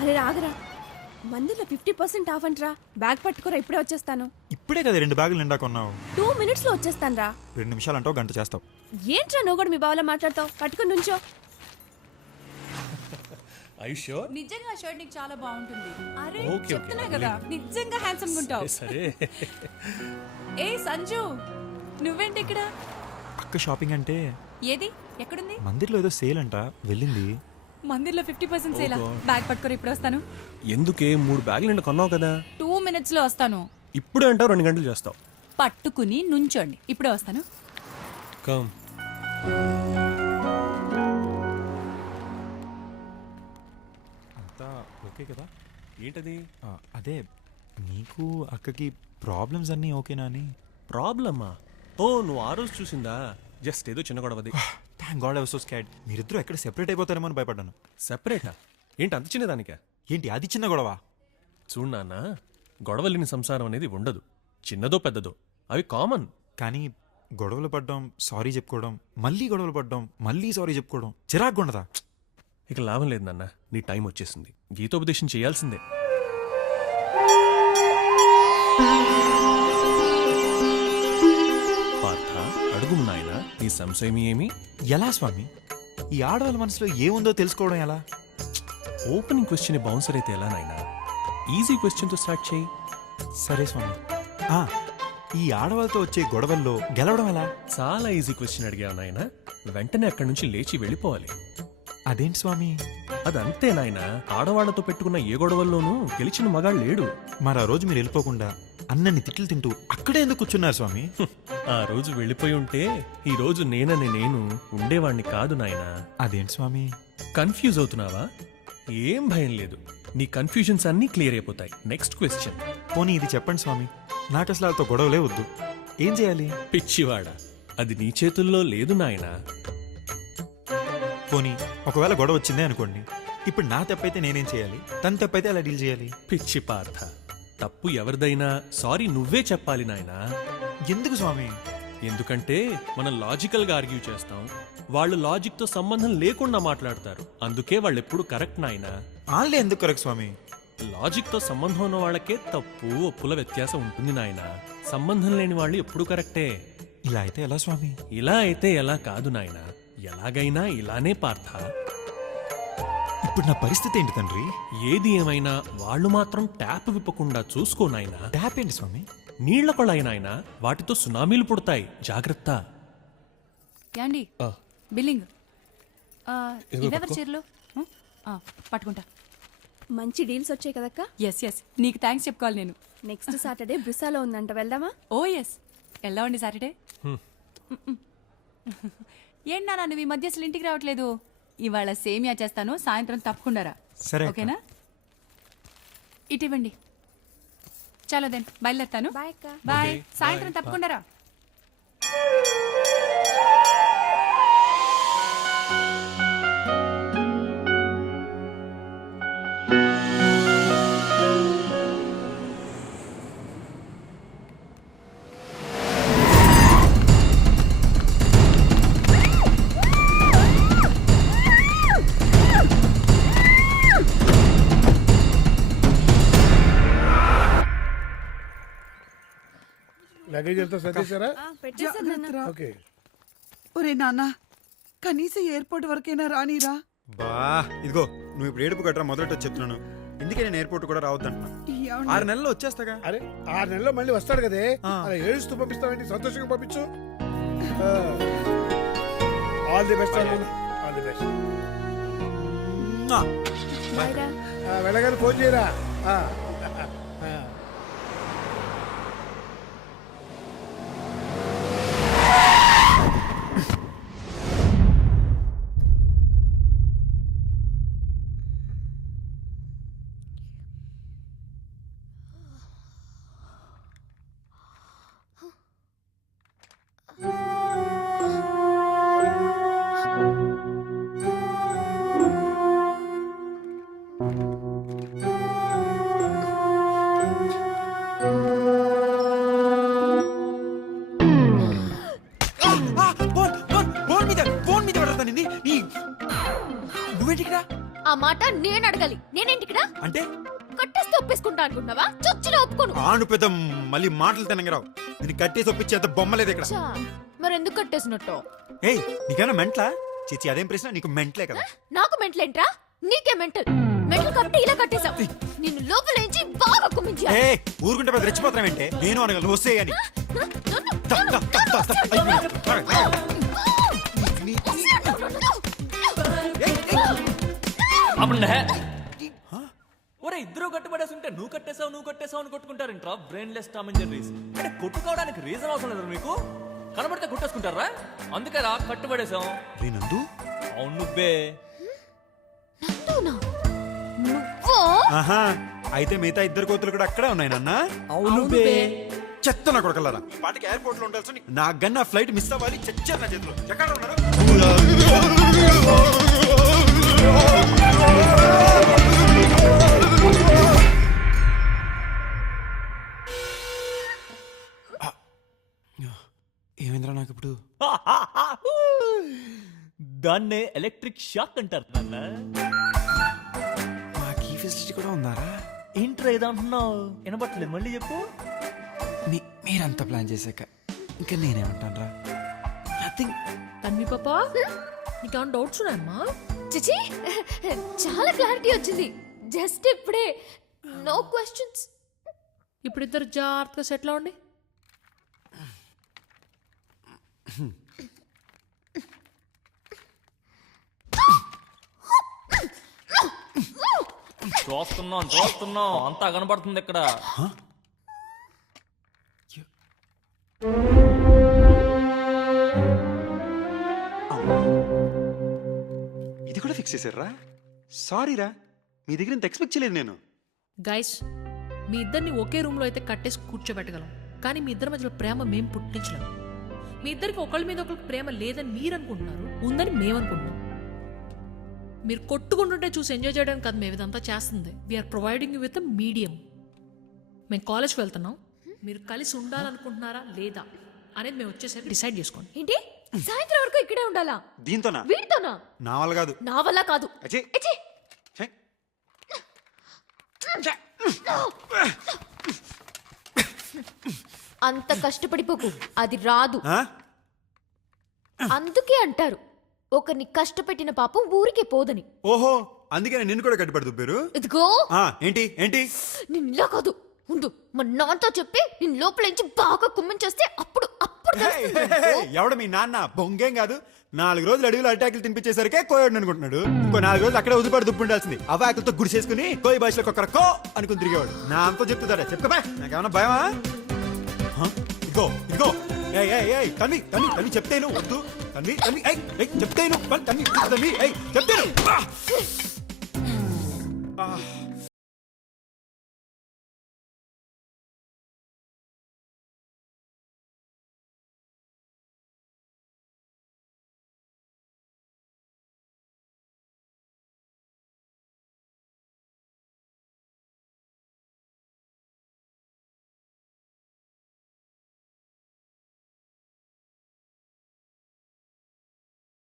అరే రాగరా, మందులో 50% of అంటరా. Bag పట్టుకోరా, ఇప్పుడే వచ్చేస్తాను. ఇప్పుడే కదా 2 బ్యాగులు నిండా కొన్నావు. 2 minutes లో వచ్చేస్తాను రా. 2 నిమిషాలు అంటావు, గంట చేస్తావు. ఏంట్రా నువ్వు కూడా మీ బావలా మాట్లాడతావు? పట్టుకుని నుంచో. నిజంగా షర్ట్ నీకు చాలా బాగుంటుంది. అరే ఓకే, చెప్తున్నా ఓకే, కదా, నిజంగా హ్యాండ్సమ్ ఉంటావు. సరే ఏ సంజు, నువ్వేంటి ఇక్కడ? అక్క షాపింగ్ అంటే ఏది ఎక్కడుంది? మందిర్లో ఏదో సేల్ అంట, వెళ్ళింది. మందిర్లో 50% సేలా? బ్యాగ్ పట్టుకొని ఇప్పుడే వస్తాను. ఎందుకే 3 బ్యాగులు నిండా కొన్నావు కదా, 2 minutes లో వస్తాను. ఇప్పుడే అంటావు 2 గంటలు చేస్తావు. పట్టుకుని నుంచోండి, ఇప్పుడే వస్తాను. కమ్. అంతా ఓకే కదా? ఏంటది? అదే నీకు అక్కకి ప్రాబ్లమ్స్ అన్నీ ఓకేనా అని. ప్రాబ్లమా? ఓ, నువ్వు ఆ రోజు చూసిందా? జస్ట్ ఏదో చిన్న గొడవది. Thank God I was so scared. మీరిద్దరూ ఎక్కడ సెపరేట్ అయిపోతారేమో అని భయపడ్డాను. సెపరేటా? ఏంటి అంత చిన్నదానికా? ఏంటి అది చిన్న గొడవ? చూడు నాన్న, గొడవలేని సంసారం అనేది ఉండదు. చిన్నదో పెద్దదో అవి కామన్. కానీ గొడవలు పడ్డం, సారీ చెప్పుకోవడం, మళ్ళీ గొడవలు పడ్డం, మళ్ళీ సారీ చెప్పుకోవడం చిరాగ్గా ఉండదా? ఇక లాభం లేదు నాన్న, నీ టైం వచ్చేసింది. గీతోపదేశం చేయాల్సిందే. పార్థ, అడుగు నాయనా, నీ సంశయం ఏమి? ఎలా స్వామి? ఈ ఆడవాళ్ళ మనసులో ఏముందో తెలుసుకోవడం ఎలా? ఓపెనింగ్ క్వశ్చన్ బౌన్సర్ అయితే ఎలా నాయనా? ఈజీ క్వశ్చన్తో స్టార్ట్ చేయి. సరే స్వామి. ఈ ఆడవాళ్ళతో వచ్చే గొడవల్లో గెలవడం ఎలా? చాలా ఈజీ క్వశ్చన్ అడిగావు నాయనా. వెంటనే అక్కడి నుంచి లేచి వెళ్ళిపోవాలి. అదేంటి స్వామి? అదంతే నాయనా, ఆడవాళ్లతో పెట్టుకున్న ఏ గొడవల్లోనూ గెలిచిన మగాడు లేడు. మరి ఆ రోజు మీరు వెళ్ళిపోకుండా అన్నన్ని తిట్లు తింటూ అక్కడే ఎందుకు కూర్చున్నారు స్వామి? ఆ రోజు వెళ్ళిపోయి ఉంటే ఈ రోజు నేనని నేను ఉండేవాణ్ణి కాదు నాయనా. అదేంటి స్వామి? కన్ఫ్యూజ్ అవుతున్నావా? ఏం భయం లేదు, నీ కన్ఫ్యూజన్స్ అన్నీ క్లియర్ అయిపోతాయి. Next question. పోనీ ఇది చెప్పండి స్వామి, నాకు అసలు వాళ్ళతో గొడవలే వద్దు, ఏం చేయాలి? పిచ్చివాడా, అది నీ చేతుల్లో లేదు నాయనా. పోనీ ఒకవేళ గొడవ వచ్చిందే అనుకోండి, ఇప్పుడు నా తప్పైతే నేనేం చేయాలి? తన తప్పైతే అలా డీల్ చేయాలి? పిచ్చి పార్థ, తప్పు ఎవరిదైనా సారీ నువ్వే చెప్పాలి నాయనా. ఎందుకు స్వామి? ఎందుకంటే మనం లాజికల్ గా ఆర్గ్యూ చేస్తాం, వాళ్ళు లాజిక్ తో సంబంధం లేకుండా మాట్లాడతారు. అందుకే వాళ్ళు ఎప్పుడు కరెక్ట్ నాయనా. వాళ్ళే ఎందుకు కరెక్ట్ స్వామి? లాజిక్ తో సంబంధం ఉన్న వాళ్ళకే తప్పు ఒప్పుల వ్యత్యాసం ఉంటుంది నాయనా. సంబంధం లేని వాళ్ళు ఎప్పుడు కరెక్టే. ఇలా అయితే ఎలా స్వామి? ఇలా అయితే ఎలా కాదు నాయనా, ఎలాగైనా ఇలానే పార్థ. ఇప్పుడు నా పరిస్థితి ఏంటి తండ్రి? ఏది ఏమైనా వాళ్ళు మాత్రం ట్యాప్ విప్పకుండా చూసుకో నాయనా. ట్యాప్ ఏంటి స్వామి? నీళ్ల కొళాయి నాయనా, వాటితో సునామీలు పుడతాయి, జాగ్రత్త. యాండి బిల్లింగ్. ఇవెవరి చీరలు? పట్టుకుంటా. మంచి డీల్స్ వచ్చాయి కదక్క. ఎస్, నీకు థ్యాంక్స్ చెప్పుకోవాలి నేను. నెక్స్ట్ సాటర్డే బ్రిసాలో ఉందంట, వెళ్దామా? ఓ ఎస్, వెళ్దామండి సాటర్డే. ఏంటి నాన్న నువ్వు ఈ మధ్య అసలు ఇంటికి రావట్లేదు? ఇవాళ సేమియా చేస్తాను, సాయంత్రం తప్పకుండా రా. సరే అక్క. ఓకేనా? ఇటు ఇవ్వండి. చలో దెన్ బయలుదేరుతాను. బాయ్ అక్క. బాయ్. Okay, సాయంత్రం bye. తప్పకుండా రా. లగేజ్ అంతా సర్దేశారా? పెట్టేసాను నాన్న. ఓకే. ఒరే నాన్న, కనీసం ఎయిర్పోర్ట్ వరకైనా రానీరా. బా ఇదిగో, నువ్వు ఇప్పుడు ఏడుపు గట్రా మొదట చెప్తున్నాను. ఇందుకే నేను ఎయిర్పోర్ట్ కూడా రావద్దంటున్నా. 6 నెలల్లో వచ్చేస్తాగా. అరే 6 నెలల్లో మళ్ళీ వస్తాడు కదే, ఆ. అలా ఏడుస్తూ పంపిస్తావేంటి? సంతోషంగా పంపించు. All the best. All the best. Bye రా. వెళ్ళగానే ఫోన్ చేయరా. నువ్వేంటి ఇక్కడ? ఆ మాట నేను అడగాలి. నేనేంటి అంటే కట్టేస్తే ఒప్పేసుకుంటా అనుకుంటావా? చొచ్చిన ఒప్పుకోను. ఆను పెద్ద మళ్ళీ మాటలు తినగరావు. నేను కట్టేసి ఒప్పించేంత బొమ్మలేదు ఇక్కడ. చా, మరెందుకు కట్టేసినట్టు? ఏయ్ నీకేనా మెంట్లా? చిచి అదేం ప్రశ్న, నీకు మెంట్లే కదా. నాకు మెంటలేంట్రా? నీకే మెంటల్. మెంటల్ కాబట్టి ఇలా కట్టేశావు. నిన్ను లోపల నుంచి బాగా కుమ్మించాలి. ఏ ఊరుకుంటే పెద్ద రెచ్చిపోతానంటే నేను అనగలను వస్తే అని. ఒరే ఇద్దరు కట్టుబడేసి ఉంటే నువ్వు కట్టేసావు అని కొట్టుకుంటారంట్రా. Brainless Tom and Jerrys. అంటే కొట్టుకోవడానికి రీజన్ అవసరం లేదు మీకు. కనబడితే కొట్టేసుకుంటారా? అందుకేరా కట్టుబడేసాం. నందు అవును నువ్వే. నందునా? నువ్వా? ఆహా అయితే మిగతా ఇద్దరు కోతులు కూడా అక్కడే ఉన్నాయి నాన్న. అవును చెత్త నా కొడకల్లారా. పాటికి ఎయిర్పోర్ట్ లో ఉండాల్సి నా గన్న ఫ్లైట్ మిస్ అవ్వాలి. చచ్చారు నా చేతిలో. ఎక్కడ ఉన్నారు? ఏమైందిరా నాకు ఇప్పుడు? దాన్నే ఎలక్ట్రిక్ షాక్ అంటారు నాన్న. నాకు ఈ ఫెసిలిటీ కూడా ఉందారా? ఏంట్రా ఏదో అంటున్నావు? వినబట్టలేదు, మళ్ళీ చెప్పు. మీరంతా ప్లాన్ చేశాక ఇంకా నేనేమంటాను రా? నథింగ్. తన్వి పాపా నీకేమైనా డౌట్స్ ఉన్నాయమ్మా? చిచి, చాలా క్లారిటీ వచ్చింది. జస్ట్ ఇప్పుడే. No questions. ఇప్పుడు ఇద్దరు జాగ్రత్తగా సెటిల్ అవ్వండి. చూస్తున్నాం అంతా కనబడుతుంది ఇక్కడ. ఇది కూడా ఫిక్స్ చేశారా? సారీ రా, మీ దగ్గర ఇంత ఎక్స్పెక్ట్ చేయలేదు నేను. గైస్, మీ ఇద్దరిని ఒకే రూమ్ లో అయితే కట్టేసి కూర్చోబెట్టగలం, కానీ మీ ఇద్దరి మధ్యలో ప్రేమ మేం పుట్టించలేం. మీ ఇద్దరికి ఒకళ్ళ మీద ఒకరికి ప్రేమ లేదని మీరు అనుకుంటున్నారు, ఉందని మేము అనుకుంటున్నాం. మీరు కొట్టుకుంటుంటే చూసి ఎంజాయ్ చేయడానికి కాదు మేము ఇదంతా చేస్తుంది. We are providing you with a medium. మేము కాలేజ్కి వెళ్తున్నాం, మీరు కలిసి ఉండాలనుకుంటున్నారా లేదా అనేది మేము వచ్చేసరికి డిసైడ్ చేసుకోండి. ఏంటి? సాయంత్రం వరకు ఇక్కడే ఉండాలా? దీంతోనా? వీడితోనా? నా వల్ల కాదు. నా వల్ల కాదు. అచ్చే. ఎచ్చి. ఛే. అంత కష్టపడిపోకు, అది రాదు. ఆ? అందుకే అంటారు ఒకరిని కష్టపెట్టిన పాపం ఊరికే పోదని. ఓహో, అందుకే నేను నిన్ను కూడా కట్టుబడి దుబ్బారు. ఇదిగో ఏంటి ఏంటి? నిన్నలా కాదు, ఉండు మా నాన్నతో చెప్పి నేను లోపల నుంచి బాగా కుమ్మించేస్తే అప్పుడు అప్పుడు తెలుస్తుంది నీకు. ఎవడ మీ నాన్న? బొంగేం కాదు. 4 రోజులు అడవిలో అటాకులు తినిపించేసరికే కోయడు అనుకుంటున్నాడు. ఇంకో 4 రోజులు అక్కడే ఉదిపాడు దుబ్బు ఉండాల్సింది. అవాకులతో గుడి చేసుకుని కోయి భాషలో ఒక్కర కో అనుకుని తిరిగేవాడు. నా అంతా చెప్తుందా? చెప్పుకోబా, నాకేమన్నా భయమా? ఇదిగో ఇదిగో, తన్ని తన్ని తన్ని చెప్తేను వద్దు. తన్ని తన్ని చెప్తేను తన్ని తన్ని చెప్తేను.